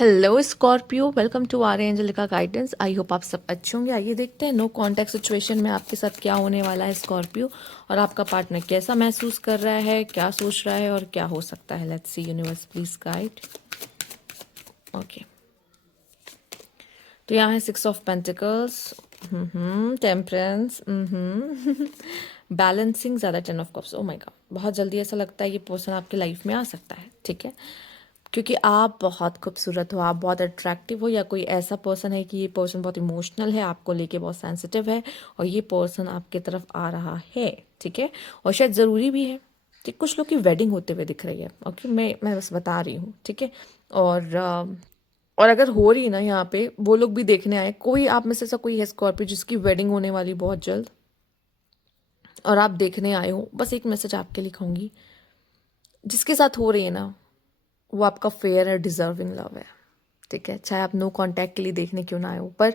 Hello Scorpio, welcome to R Angel का guidance. I hope आप सब अच्छे होंगे। आइए देखते हैं नो कॉन्टैक्ट सिचुएशन में आपके साथ क्या होने वाला है स्कॉर्पियो, और आपका पार्टनर कैसा महसूस कर रहा है, क्या सोच रहा है और क्या हो सकता है। Let's see universe please guide. Okay, तो यहाँ है 6 ऑफ पेंटिकल्स, टेम्परेंस, बैलेंसिंग, ज़्यादा 10 of cups. Oh my God, बहुत जल्दी ऐसा लगता है ये पर्सन आपकी लाइफ में आ सकता है, ठीक है, क्योंकि आप बहुत खूबसूरत हो, आप बहुत अट्रैक्टिव हो, या कोई ऐसा पर्सन है कि ये पर्सन बहुत इमोशनल है, आपको लेके बहुत सेंसिटिव है, और ये पर्सन आपके तरफ आ रहा है, ठीक है, और शायद ज़रूरी भी है कि कुछ लोग की वेडिंग होते हुए दिख रही है। ओके, मैं बस बता रही हूँ, ठीक है। और अगर हो रही ना यहाँ पे, वो लोग भी देखने आए, कोई आप में से ऐसा कोई है स्कॉर्पियो जिसकी वेडिंग होने वाली बहुत जल्द, और आप देखने आए हो, बस एक मैसेज आपके लिखूंगी, जिसके साथ हो रही है ना, वो आपका फेयर है, डिजर्विंग लव है, ठीक है, चाहे आप नो कांटेक्ट के लिए देखने क्यों ना आए हो। पर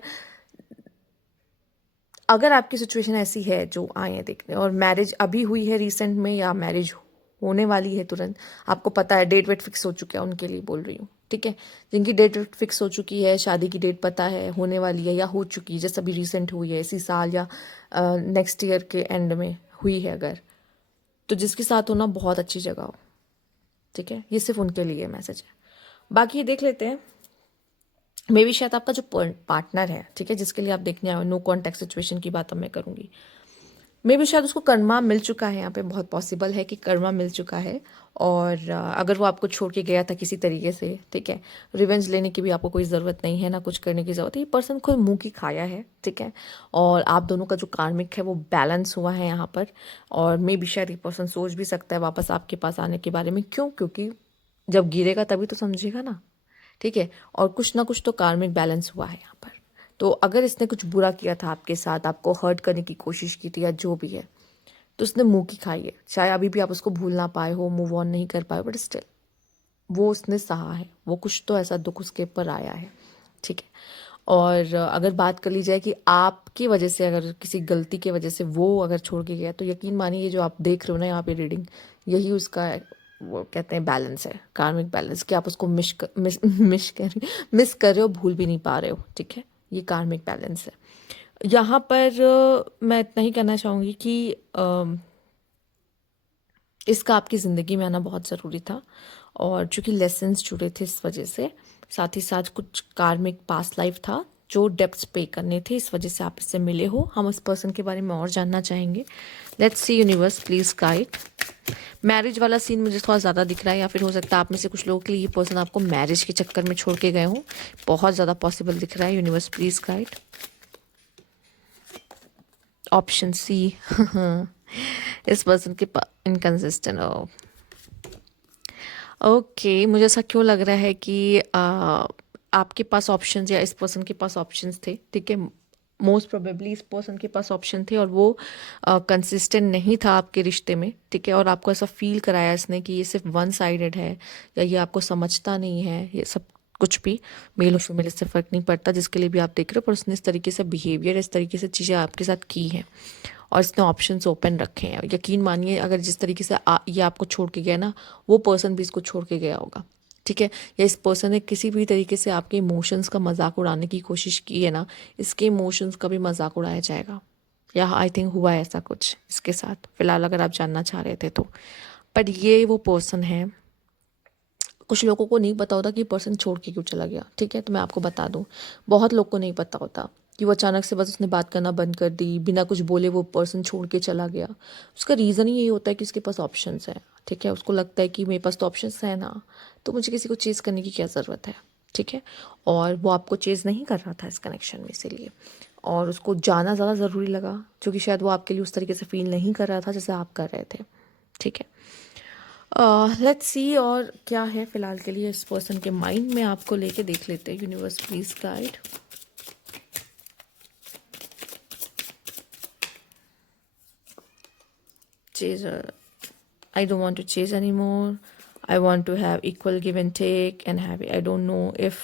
अगर आपकी सिचुएशन ऐसी है जो आए हैं देखने, और मैरिज अभी हुई है रिसेंट में, या मैरिज होने वाली है तुरंत, आपको पता है, डेट वेट फिक्स हो चुका है, उनके लिए बोल रही हूँ, ठीक है, जिनकी डेट वेट फिक्स हो चुकी है, शादी की डेट पता है, होने वाली है या हो चुकी है, जैसे अभी रिसेंट हुई है इसी साल या नेक्स्ट ईयर के एंड में हुई है अगर, तो जिसके साथ होना बहुत अच्छी जगह हो, ठीक है, ये सिर्फ उनके लिए मैसेज है। बाकी देख लेते हैं, मे भी शायद आपका जो पार्टनर है, ठीक है, जिसके लिए आप देखने आए हो, नो कॉन्टैक्ट सिचुएशन की बात अब मैं करूंगी, मे भी शायद उसको कर्मा मिल चुका है, यहाँ पे बहुत पॉसिबल है कि कर्मा मिल चुका है, और अगर वो आपको छोड़ के गया था किसी तरीके से, ठीक है, रिवेंज लेने की भी आपको कोई ज़रूरत नहीं है, ना कुछ करने की ज़रूरत है, ये पर्सन खुद मुंह की खाया है, ठीक है, और आप दोनों का जो कार्मिक है वो बैलेंस हुआ है यहाँ पर, और मे भी शायद ये पर्सन सोच भी सकता है वापस आपके पास आने के बारे में। क्यों? क्योंकि जब गिरेगा तभी तो समझेगा ना, ठीक है, और कुछ ना कुछ तो कार्मिक बैलेंस हुआ है यहाँ पर। तो अगर इसने कुछ बुरा किया था आपके साथ, आपको हर्ट करने की कोशिश की थी या जो भी है, तो उसने मुंह की खाई है। चाहे अभी भी आप उसको भूल ना पाए हो, मूव ऑन नहीं कर पाए, बट स्टिल वो उसने सहा है, वो कुछ तो ऐसा दुख उसके ऊपर आया है, ठीक है। और अगर बात कर ली जाए कि आपकी वजह से, अगर किसी गलती की वजह से वो अगर छोड़ के गया, तो यकीन मानिए ये जो आप देख रहे हो ना यहाँ पे रीडिंग, यही उसका वो कहते हैं बैलेंस है, कार्मिक बैलेंस, कि आप उसको मिस कर रहे हो, भूल भी नहीं पा रहे हो, ठीक है, ये कार्मिक बैलेंस है। यहाँ पर मैं इतना ही कहना चाहूँगी कि इसका आपकी ज़िंदगी में आना बहुत ज़रूरी था, और चूंकि लेसन्स जुड़े थे इस वजह से, साथ ही साथ कुछ कार्मिक पास्ट लाइफ था जो डेब्ट्स पे करने थे, इस वजह से आप इससे मिले हो। हम उस पर्सन के बारे में और जानना चाहेंगे। Let's see universe please guide. Marriage वाला सीन मुझे थोड़ा ज़्यादा दिख रहा है, या फिर हो सकता है आप में से कुछ लोगों के लिए ये पर्सन आपको मैरिज के चक्कर में छोड़ के गए हों, बहुत ज़्यादा पॉसिबल दिख रहा है। Universe please guide. Option C इस पर्सन के इनकंसिस्टेंट। ओके, मुझे ऐसा क्यों लग रहा है कि आपके पास ऑप्शंस, या इस पर्सन के पास ऑप्शंस थे, ठीक है, मोस्ट प्रोबेबली इस पर्सन के पास ऑप्शन थे, और वो कंसिस्टेंट नहीं था आपके रिश्ते में, ठीक है, और आपको ऐसा फील कराया इसने कि ये सिर्फ वन साइडेड है, या ये आपको समझता नहीं है, ये सब कुछ भी, मेल और फीमेल इससे फ़र्क नहीं पड़ता, जिसके लिए भी आप देख रहे हो, पर उसने इस तरीके से बिहेवियर, इस तरीके से चीज़ें आपके साथ की हैं, और इसने ऑप्शंस ओपन रखे हैं। यकीन मानिए, अगर जिस तरीके से ये आपको छोड़ के गया ना, वो पर्सन भी इसको छोड़ के गया होगा, ठीक है, या इस पर्सन ने किसी भी तरीके से आपके इमोशंस का मजाक उड़ाने की कोशिश की है ना, इसके इमोशंस का भी मजाक उड़ाया जाएगा, या आई थिंक हुआ है ऐसा कुछ इसके साथ, फिलहाल अगर आप जानना चाह रहे थे तो। पर ये वो पर्सन है, कुछ लोगों को नहीं पता होता कि पर्सन छोड़ के क्यों चला गया, ठीक है, तो मैं आपको बता दूं, बहुत लोग को नहीं पता होता कि वो अचानक से बस उसने बात करना बंद कर दी, बिना कुछ बोले वो पर्सन छोड़ के चला गया। उसका रीज़न ही यही होता है कि उसके पास ऑप्शंस हैं, ठीक है, उसको लगता है कि मेरे पास तो ऑप्शंस है ना, तो मुझे किसी को चेज़ करने की क्या ज़रूरत है, ठीक है, और वो आपको चेज़ नहीं कर रहा था इस कनेक्शन में, इसीलिए, और उसको जाना ज़्यादा ज़रूरी लगा, क्योंकि शायद वो आपके लिए उस तरीके से फील नहीं कर रहा था जैसे आप कर रहे थे, ठीक है। लेट्स सी और क्या है फिलहाल के लिए इस पर्सन के माइंड में आपको लेके, देख लेते हैं। Universe please guide. Chaser, I don't want to chase anymore. I want to have equal give and take and have it. I don't know if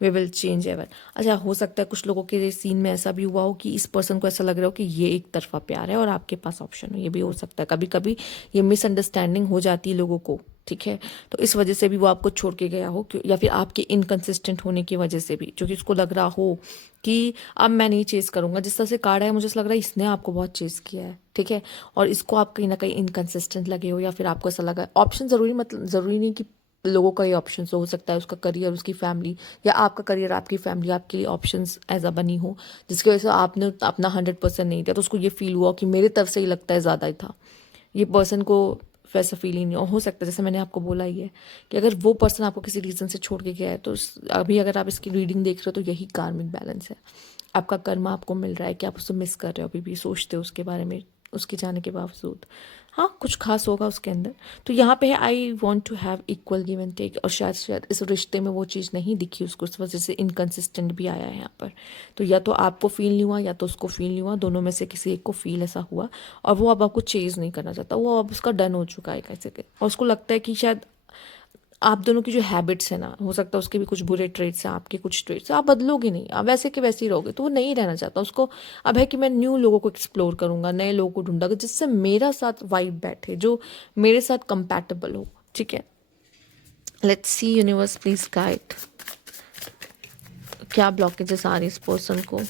we will change ever. अच्छा, हो सकता है कुछ लोगों के सीन में ऐसा भी हुआ हो कि इस पर्सन को ऐसा लग रहा हो कि ये एक तरफा प्यार है और आपके पास ऑप्शन हो, ये भी हो सकता है। कभी कभी ये मिसअंडरस्टैंडिंग हो जाती है लोगों को, ठीक है, तो इस वजह से भी वो आपको छोड़ के गया हो, या फिर आपके इनकंसिस्टेंट होने की वजह से भी, जो कि उसको लग रहा हो कि अब मैं नहीं चेज करूंगा। जिस तरह से कार्ड है, मुझे ऐसा लग रहा है इसने आपको बहुत चेज किया है, ठीक है, और इसको आप कहीं ना कहीं इनकंसिस्टेंट लगे हो, या फिर आपको ऐसा लगा ऑप्शन जरूरी, मतलब जरूरी नहीं कि लोगों का ये ऑप्शन हो सकता है, उसका करियर, उसकी फैमिली, या आपका करियर, आपकी फैमिली आपके लिए ऑप्शंस एज अ बनी हो, जिसकी वजह से आपने अपना 100% नहीं दिया, तो उसको ये फील हुआ कि मेरे तरफ से ही लगता है ज़्यादा ही था। ये पर्सन को वैसा फील ही नहीं हो सकता, जैसे मैंने आपको बोला ही है कि अगर वो पर्सन आपको किसी रीज़न से छोड़ के गया है, तो अभी अगर आप इसकी रीडिंग देख रहे हो तो यही कार्मिक बैलेंस है। आपका कर्म आपको मिल रहा है कि आप उसको मिस कर रहे हो, अभी भी सोचते हो उसके बारे में, उसके जाने के बावजूद। हाँ, कुछ खास होगा उसके अंदर। तो यहाँ पे है I want to have equal give and take, और शायद इस रिश्ते में वो चीज़ नहीं दिखी उसको, इस वजह से इनकन्सिस्टेंट भी आया है यहाँ पर। तो या तो आपको फील नहीं हुआ या तो उसको फील नहीं हुआ, दोनों में से किसी एक को फील ऐसा हुआ, और वो अब आपको चेज नहीं करना चाहता, वो अब उसका डन हो चुका है कैसे के, और उसको लगता है कि शायद आप दोनों की जो हैबिट्स है ना, हो सकता है उसके भी कुछ बुरे ट्रेट्स हैं, आपके कुछ ट्रेट्स हैं, आप बदलोगे नहीं, आप वैसे के वैसे ही रहोगे, तो वो नहीं रहना चाहता। उसको अब है कि मैं न्यू लोगों को एक्सप्लोर करूंगा, नए लोगों को ढूंढूंगा जिससे मेरा साथ वाइब बैठे, जो मेरे साथ कंपैटिबल हो, ठीक है। Let's see universe please guide, क्या ब्लॉकेजेस आ रही इस पर्सन को।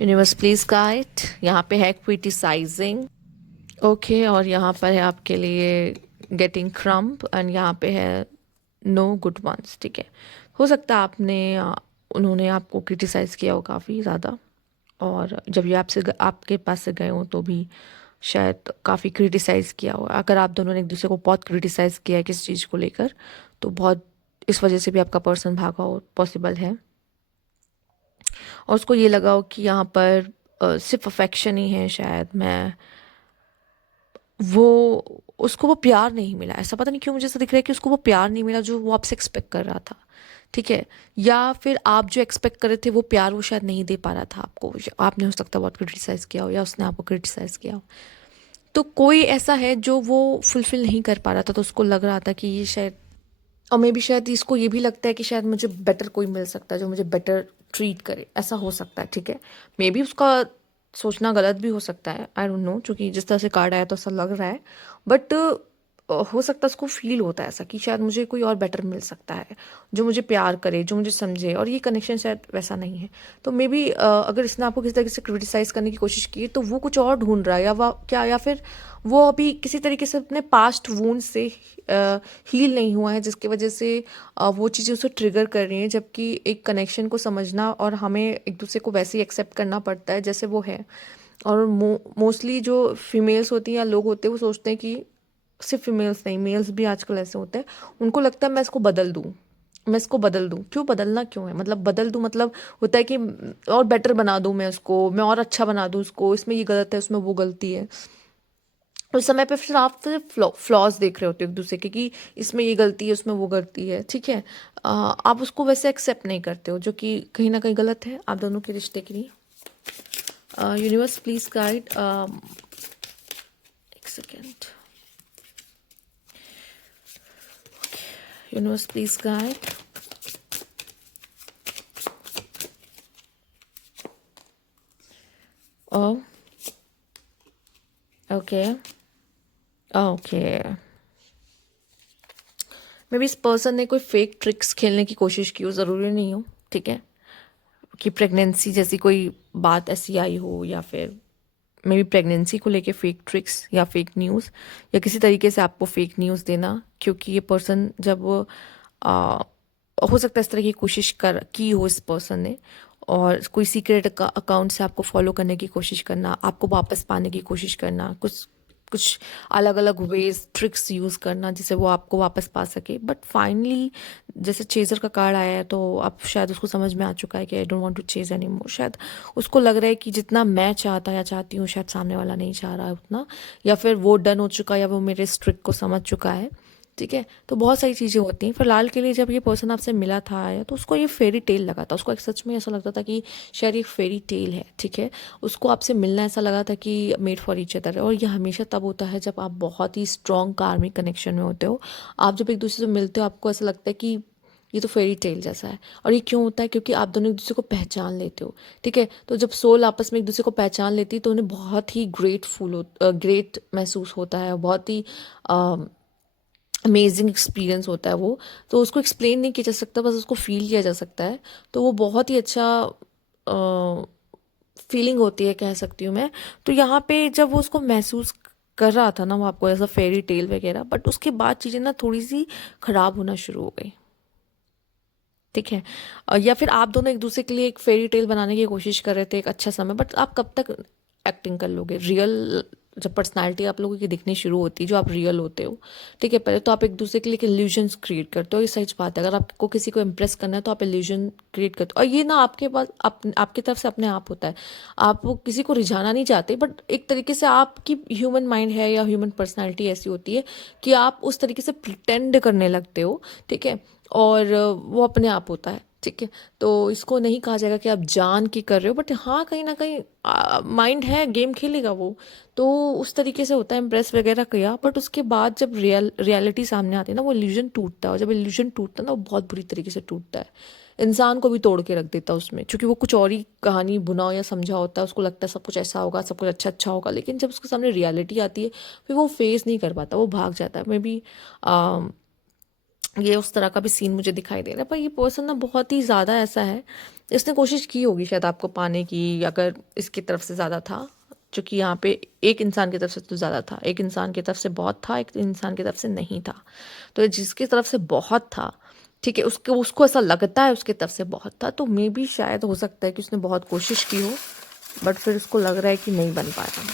यूनिवर्स प्लीज गाइड, यहाँ पे है क्रिटिसाइजिंग, ओके, और यहाँ पर है आपके लिए गेटिंग क्रम्प, एंड यहाँ पे है नो गुड वंस, ठीक है। हो सकता है उन्होंने आपको क्रिटिसाइज़ किया हो काफ़ी ज़्यादा, और जब ये आपके पास से गए हो तो भी शायद काफ़ी क्रिटिसाइज़ किया हो। अगर आप दोनों ने एक दूसरे को बहुत क्रिटिसाइज़ किया है किसी चीज़ को लेकर, तो बहुत इस वजह से भी आपका पर्सन भागा हो, पॉसिबल है। और उसको ये लगा हो कि यहाँ पर सिर्फ अफेक्शन ही है, शायद उसको वो प्यार नहीं मिला, ऐसा पता नहीं क्यों मुझे ऐसा दिख रहा है कि उसको वो प्यार नहीं मिला जो वो आपसे एक्सपेक्ट कर रहा था, ठीक है, या फिर आप जो एक्सपेक्ट कर रहे थे वो प्यार वो शायद नहीं दे पा रहा था आपको, आपने हो सकता है बहुत क्रिटिसाइज किया हो या उसने आपको क्रिटिसाइज किया हो, तो कोई ऐसा है जो वो फुलफिल नहीं कर पा रहा था, तो उसको लग रहा था कि ये शायद, और मे बी शायद इसको ये भी लगता है कि शायद मुझे बेटर कोई मिल सकता है जो मुझे बेटर ट्रीट करे, ऐसा हो सकता है, ठीक है। मे बी उसका सोचना गलत भी हो सकता है, आई डोंट नो, क्योंकि जिस तरह से कार्ड आया तो ऐसा लग रहा है, बट हो सकता है उसको फील होता है ऐसा कि शायद मुझे कोई और बेटर मिल सकता है जो मुझे प्यार करे, जो मुझे समझे, और ये कनेक्शन शायद वैसा नहीं है। तो मे बी अगर इसने आपको किसी तरीके से क्रिटिसाइज करने की कोशिश की तो वो कुछ और ढूंढ रहा है, या वह क्या, या फिर वो अभी किसी तरीके से अपने पास्ट वूंड से हील नहीं हुआ है, जिसकी वजह से वो चीज़ें उसे ट्रिगर कर रही हैं, जबकि एक कनेक्शन को समझना और हमें एक दूसरे को वैसे ही एक्सेप्ट करना पड़ता है जैसे वो है। और मोस्टली जो फीमेल्स होती हैं या लोग होते हैं वो सोचते हैं कि, सिर्फ फीमेल्स नहीं, मेल्स भी आजकल ऐसे होते हैं, उनको लगता है मैं इसको बदल दूँ, मैं इसको बदल दूँ, क्यों बदलना क्यों है, मतलब बदल दूँ मतलब होता है कि और बेटर बना दूँ मैं उसको, मैं और अच्छा बना दूँ उसको, इसमें ये गलत है उसमें वो गलती है। उस समय पे फिर आप सिर्फ फ्लॉज देख रहे होते हो एक दूसरे के कि इसमें ये गलती है उसमें वो गलती है, ठीक है। आप उसको वैसे एक्सेप्ट नहीं करते हो, जो कि कहीं ना कहीं गलत है आप दोनों के रिश्ते के लिए। यूनिवर्स प्लीज गाइड, एक second, universe please guide, oh okay okay, maybe इस पर्सन ने कोई फेक ट्रिक्स खेलने की कोशिश की हो, ज़रूरी नहीं हो, ठीक है, कि प्रेगनेंसी जैसी कोई बात ऐसी आई हो, या फिर मे बी प्रेगनेंसी को लेके फेक ट्रिक्स या फेक न्यूज़, या किसी तरीके से आपको फेक न्यूज़ देना, क्योंकि ये पर्सन जब आ, हो सकता है इस तरह की कोशिश की हो इस पर्सन ने, और कोई सीक्रेट अकाउंट से आपको फॉलो करने की कोशिश करना, आपको वापस पाने की कोशिश करना, कुछ कुछ अलग अलग वेज ट्रिक्स यूज़ करना जिससे वो आपको वापस पा सके, बट फाइनली जैसे चेजर का कार्ड आया है तो अब शायद उसको समझ में आ चुका है कि I don't want to chase any more. शायद उसको लग रहा है कि जितना मैं चाहता या चाहती हूँ शायद सामने वाला नहीं चाह रहा है उतना, या फिर वो डन हो चुका है, या वो मेरे इस ट्रिक को समझ चुका है, ठीक है। तो बहुत सारी चीज़ें होती हैं। फिलहाल के लिए जब ये पर्सन आपसे मिला था आया तो उसको ये फेरी टेल लगा था, उसको एक सच में ऐसा लगता था कि शायद ये फेरी टेल है, ठीक है। उसको आपसे मिलना ऐसा लगा था कि मेड फॉर ईच अदर है। और ये हमेशा तब होता है जब आप बहुत ही स्ट्रॉन्ग कार्मिक कनेक्शन में होते हो। आप जब एक दूसरे से मिलते हो आपको ऐसा लगता है कि ये तो फेरी टेल जैसा है। और ये क्यों होता है? क्योंकि आप दोनों एक दूसरे को पहचान लेते हो, ठीक है। तो जब सोल आपस में एक दूसरे को पहचान लेती है तो उन्हें बहुत ही ग्रेट महसूस होता है, बहुत ही अमेजिंग एक्सपीरियंस होता है वो। तो उसको एक्सप्लेन नहीं किया जा सकता, बस उसको फील किया जा सकता है। तो वो बहुत ही अच्छा फीलिंग होती है, कह सकती हूँ मैं। तो यहाँ पे जब वो उसको महसूस कर रहा था ना, वो आपको ऐसा फेरी टेल वगैरह, बट उसके बाद चीज़ें ना थोड़ी सी खराब होना शुरू हो गई, ठीक है। या फिर आप दोनों एक दूसरे के लिए एक फेरी टेल बनाने की कोशिश कर रहे थे एक अच्छा समय, बट आप कब तक एक्टिंग कर लोगे? रियल जब पर्सनालिटी आप लोगों की दिखनी शुरू होती है, जो आप रियल होते हो, ठीक है, पहले तो आप एक दूसरे के लिए इल्यूजन्स क्रिएट करते हो। ये सच बात है। अगर आपको किसी को इम्प्रेस करना है तो आप इल्यूजन क्रिएट करते हो। और ये ना आपके पास आपकी तरफ से अपने आप होता है। आप वो किसी को रिझाना नहीं चाहते, बट एक तरीके से आपकी ह्यूमन माइंड है या ह्यूमन पर्सनैलिटी ऐसी होती है कि आप उस तरीके से प्रिटेंड करने लगते हो, ठीक है। और वो अपने आप होता है, ठीक है। तो इसको नहीं कहा जाएगा कि आप जान के कर रहे हो, बट हाँ कहीं ना कहीं माइंड है, गेम खेलेगा वो। तो उस तरीके से होता है, इम्प्रेस वगैरह किया, बट उसके बाद जब रियलिटी सामने आती है ना, वो इल्यूजन टूटता है। और जब इल्यूजन टूटता है ना, वो बहुत बुरी तरीके से टूटता है। इंसान को भी तोड़ के रख देता है उसमें, क्योंकि वो कुछ और ही कहानी बुना या समझा होता है। उसको लगता है सब कुछ ऐसा होगा, सब कुछ अच्छा अच्छा होगा, लेकिन जब उसके सामने रियलिटी आती है फिर वो फेस नहीं कर पाता, वो भाग जाता है। मे बी ये उस तरह का भी सीन मुझे दिखाई दे रहा है। पर ये पर्सन ना बहुत ही ज़्यादा ऐसा है, इसने कोशिश की होगी शायद आपको पाने की, अगर इसकी तरफ से ज़्यादा था। क्योंकि यहाँ पे एक इंसान की तरफ से तो ज़्यादा था, एक इंसान की तरफ से बहुत था, एक इंसान की तरफ से नहीं था। तो जिसकी तरफ से बहुत था, ठीक है, उसको उसको ऐसा लगता है उसकी तरफ से बहुत था, तो मे बी शायद हो सकता है कि उसने बहुत कोशिश की हो, बट फिर उसको लग रहा है कि नहीं बन पाया,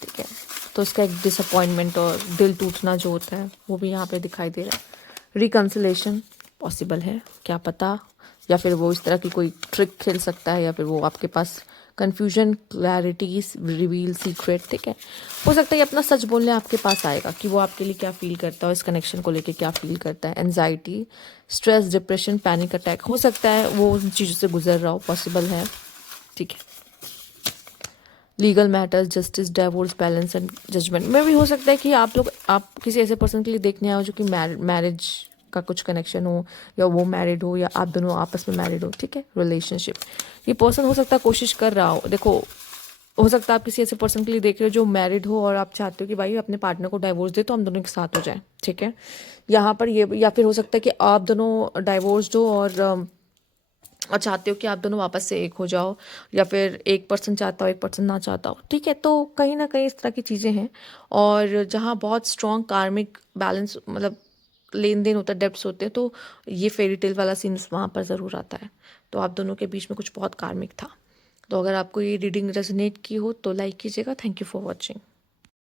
ठीक है। तो उसका एक डिसअपॉइंटमेंट और दिल टूटना जो होता है वो भी यहाँ पे दिखाई दे रहा है। रिकन्सिलेशन पॉसिबल है, क्या पता। या फिर वो इस तरह की कोई ट्रिक खेल सकता है, या फिर वो आपके पास कन्फ्यूजन, क्लैरिटी, रिवील सीक्रेट, ठीक है। हो सकता है कि अपना सच बोलने आपके पास आएगा कि वो आपके लिए क्या फील करता है, इस कनेक्शन को लेके क्या फील करता है। Anxiety, stress, depression, panic attack, हो सकता है वो उन चीज़ों से गुजर रहा हो, पॉसिबल है, ठीक है। Legal matters, justice, divorce, balance and judgement में भी हो सकता है कि आप किसी ऐसे पर्सन के लिए देखने आओ जो कि मैरिज का कुछ कनेक्शन हो, या वो मैरिड हो, या आप दोनों आपस में मैरिड हो, ठीक है। रिलेशनशिप, ये पर्सन हो सकता है कोशिश कर रहा हो। देखो, हो सकता है आप किसी ऐसे पर्सन के लिए देख रहे हो जो मैरिड हो और आप चाहते हो कि भाई अपने पार्टनर को डाइवोर्स दे तो हम दोनों एक साथ हो जाए, ठीक है। यहाँ पर ये, या फिर हो सकता है कि आप दोनों डाइवोर्स्ड हो और चाहते हो कि आप दोनों वापस से एक हो जाओ, या फिर एक पर्सन चाहता हो एक पर्सन ना चाहता हो, ठीक है। तो कहीं ना कहीं इस तरह की चीज़ें हैं। और जहाँ बहुत स्ट्रॉन्ग कार्मिक बैलेंस, मतलब लेन देन होता है, डेब्ट्स होते हैं, तो ये फेरी टेल वाला सीन वहाँ पर ज़रूर आता है। तो आप दोनों के बीच में कुछ बहुत कार्मिक था। तो अगर आपको ये रीडिंग रेजोनेट की हो तो लाइक कीजिएगा। Thank you for watching.